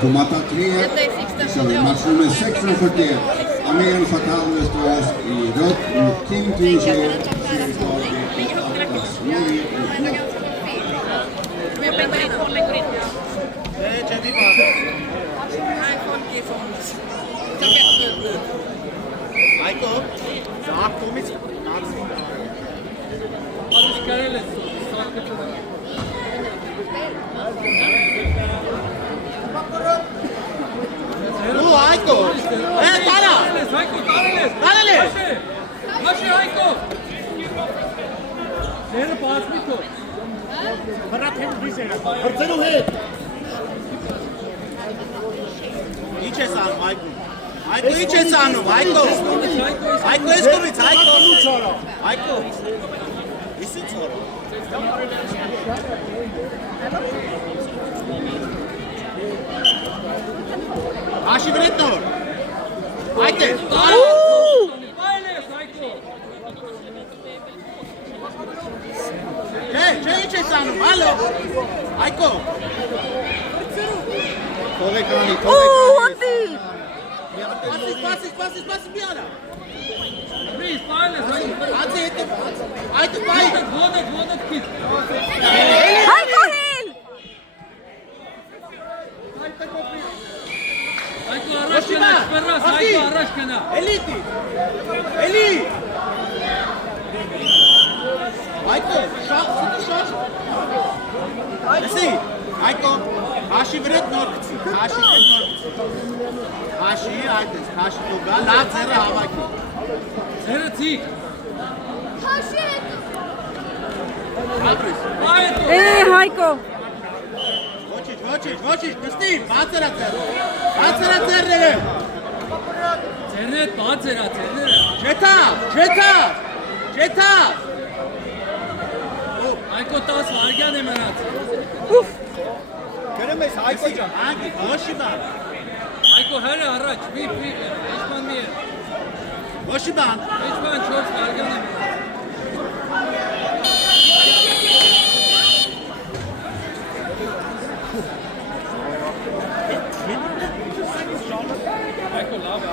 Tomata 3, match nummer 641. Amir Fatal står i rött mot Kim Tingsjö. Aiko! Tara! Dale! Mashi Aiko! There pass me to. Harcenu he! Iće sanu, Aiko! Aiko iće sanu, Aiko! Aiko Eskovic, Aiko! Aiko! Isi čoro? Aši Vretnor! Ajde! Če iće sa mnom, alo! Ajko! Tove kroni, Spasi, Bijana! Ajde, Vodat, kit! Aiko Hill! Aiko Araškana, šperas, Aiko Araškana! Eli! Aiko, šaš? Jesi, Aiko, Haši Vretnor, Haši, ajde, Haši toga, la cera havaki. Cera cik! Napris. Haiko! Vočić, pustim, bacera ceru. Bacera cerere. Cernet, bacera, cernet. Četa! Aiko tas vargan emanat. Keremeyiz Aiko'cam. Hangi? Boşiban. Aiko her araç, bir, eşman bir yer. Boşiban. Eşman çok vargan emanat. Aiko lava,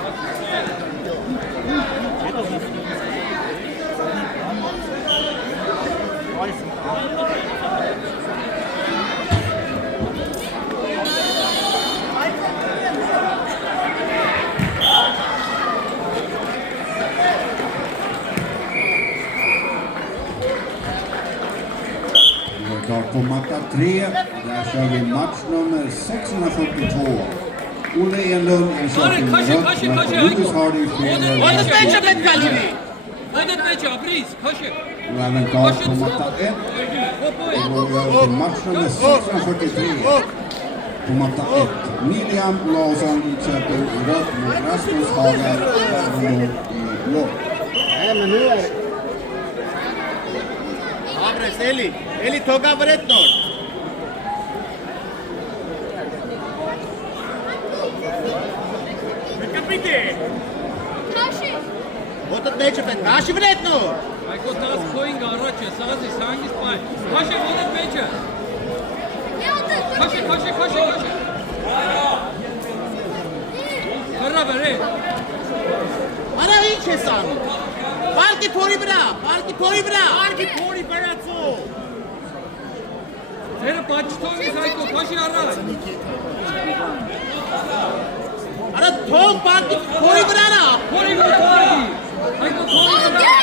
Tomata 3, där kör vi match nummer 642. Olle Enlund, Enköping rött, Lukas Hardy spelar Vodat meče pred Galini. Vodat meče, apris, koše. och även tar Tomata 1. Och då gör vi till match nummer 643. Tomata 1, Miriam Larsson, Enköping rött mot Rasmus Hagar, Värnamo i blå. Abres, Eli toga Vretnor. Vodat meče pred Haši Vretnor. Aiko tas going araç, sazi sangi spay. Koše, vodat meče. Koše. Karra bere. Ana iće sanu. Parki pori bra co. Cera paçtovi Aiko, koše araç. Ana tog parki pori bra na. Pori bera. Aiko pori bera.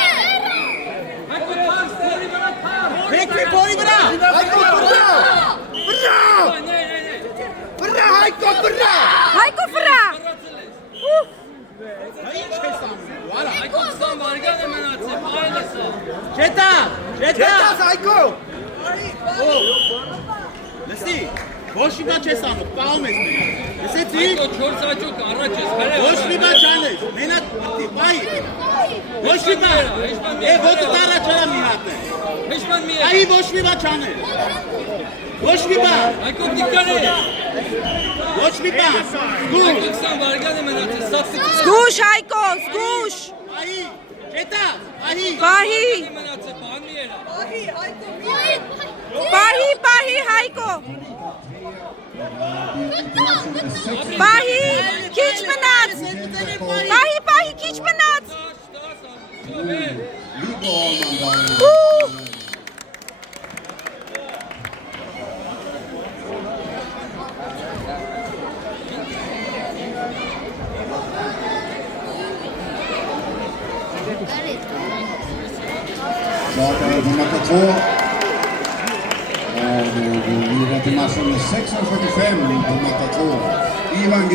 Aiko tas pori bera tar. Peki pori bra. Aiko bra! Ne. Bra, Aiko bra! Haiko Fra! İçe sanu. Valla. Aiko san vargan emanat, ailesi. Četa! Aiko! Lesi, Ոչ մի բան չես անում, պահում ես մենակ։ Լսեցի՞։ Հայկո 4 աճոք առաջ ես, քարե։ Ոչ մի բան չանես, մենակ պահի։ Ոչ մի բան։ Ոտը առաջ արա մի հատ է։ Հեշման մի է։ Այ ոչ մի բան չանես։ Ոչ մի բան։ Հայկո դիքարե։ Ոչ մի բան։ Գու։ Հայկո 20 վարգան է մնացել, սացեցին։ Զգուշ Հայկո, զգուշ։ Պահի։ Չետա, պահի։ Պահի, Մնացել, բան մի երա։ պահի Հայկո։ Պահի, քիչ մնաց։ Պահի, քիչ մնաց։ Ligo Alman Ու, Ivan